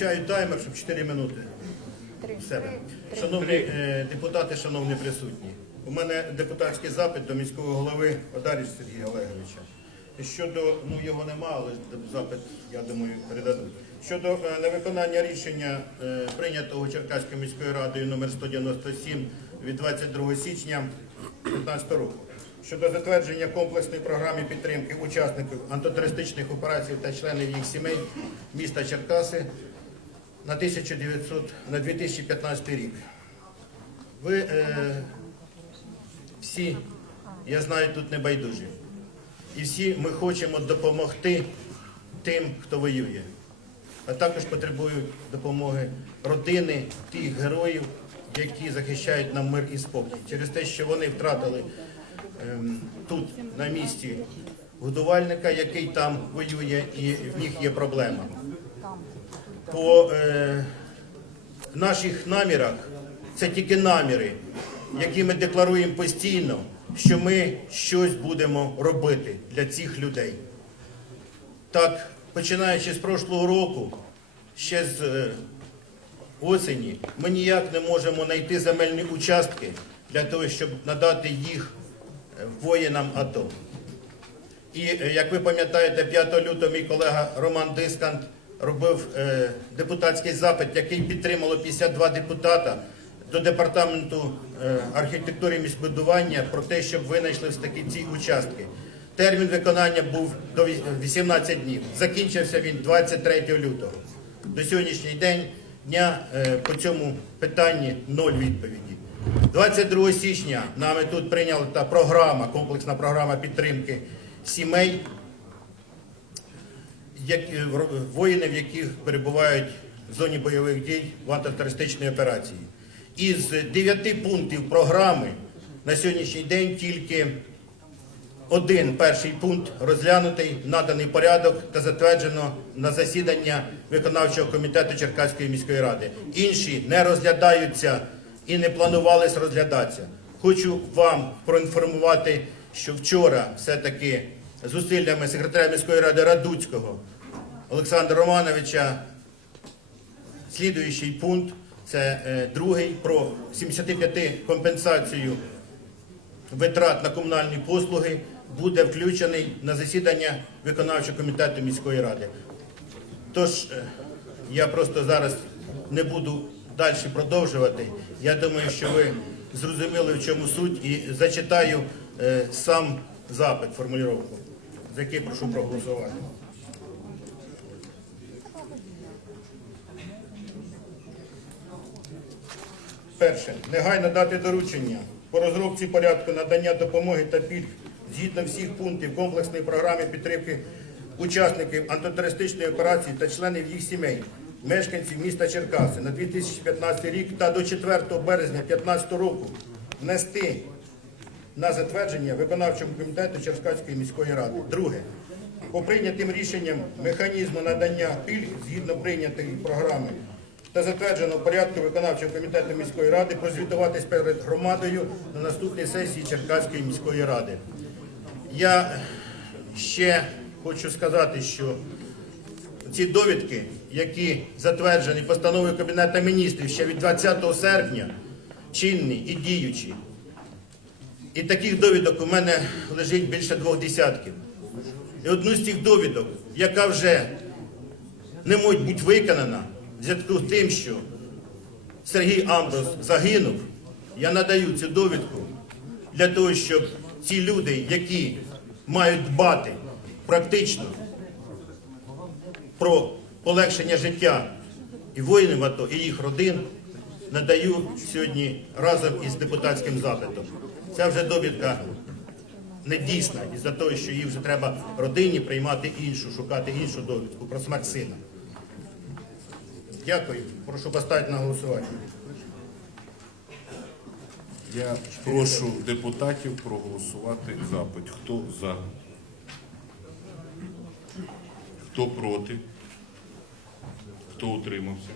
Включаю таймер, щоб 4 минути. в себе. Шановні е, депутати, шановні присутні, у мене депутатський запит до міського голови Одаріч Сергія Олеговича. Щодо, ну його нема, але запит, я думаю, передадуть. Щодо е, невиконання рішення е, прийнятого Черкаською міською радою номер 197 від 22 січня 2015 року. Щодо затвердження комплексної програми підтримки учасників антитерористичних операцій та членів їх сімей міста Черкаси на 1900, на 2015 рік. Ви е, всі, я знаю, тут не байдужі. І всі ми хочемо допомогти тим, хто воює. А також потребують допомоги родини тих героїв, які захищають нам мир і спокій. Через те, що вони втратили ем, тут, на місці, годувальника, який там воює, і в них є проблема по е, наших намірах це тільки наміри, які ми декларуємо постійно, що ми щось будемо робити для цих людей. Так, починаючи з прошлого року, ще з е, осені, ми ніяк не можемо знайти земельні участки для того, щоб надати їх е, воїнам АТО. І е, як ви пам'ятаєте, 5 лютого мій колега Роман Дискант робив е, депутатський запит, який підтримало 52 депутата до департаменту е, архітектури і міськбудування про те, щоб винайшли такі ці участки. Термін виконання був до 18 днів. Закінчився він 23 лютого. До сьогоднішній день дня е, по цьому питанні ноль відповіді. 22 січня нами тут прийнята програма, комплексна програма підтримки сімей, воїнів, яких перебувають в зоні бойових дій в антитерористичній операції. Із дев'яти пунктів програми на сьогоднішній день тільки один перший пункт розглянутий, наданий порядок та затверджено на засідання виконавчого комітету Черкаської міської ради. Інші не розглядаються і не планувались розглядатися. Хочу вам проінформувати, що вчора все-таки зусиллями секретаря міської ради Радуцького Олександра Романовича слідуючий пункт це е, другий про 75 компенсацію витрат на комунальні послуги буде включений на засідання виконавчого комітету міської ради. Тож е, я просто зараз не буду далі продовжувати. Я думаю, що ви зрозуміли, в чому суть, і зачитаю е, сам запит, формулювання, за який прошу проголосувати. Перше. Негайно дати доручення по розробці порядку надання допомоги та пільг згідно всіх пунктів комплексної програми підтримки учасників антитерористичної операції та членів їх сімей, мешканців міста Черкаси на 2015 рік та до 4 березня 2015 року внести на затвердження виконавчому комітету Черкаської міської ради. Друге. По прийнятим рішенням механізму надання пільг згідно прийнятої програми та затвердженого порядку виконавчого комітету міської ради прозвітуватись перед громадою на наступній сесії Черкаської міської ради. Я ще хочу сказати, що ці довідки, які затверджені постановою Кабінету міністрів ще від 20 серпня, чинні і діючі. І таких довідок у мене лежить більше двох десятків. І одну з цих довідок, яка вже не може бути виконана в зв'язку з тим, що Сергій Амброс загинув, я надаю цю довідку для того, щоб ці люди, які мають дбати практично про полегшення життя і воїнів АТО, і їх родин, надаю сьогодні разом із депутатським запитом. Ця вже довідка не дійсна із-за того, що їй вже треба родині приймати іншу, шукати іншу довідку про смерть сина. Дякую. Прошу поставити на голосування. Я прошу депутатів проголосувати запит. Хто за? Хто проти? Хто утримався?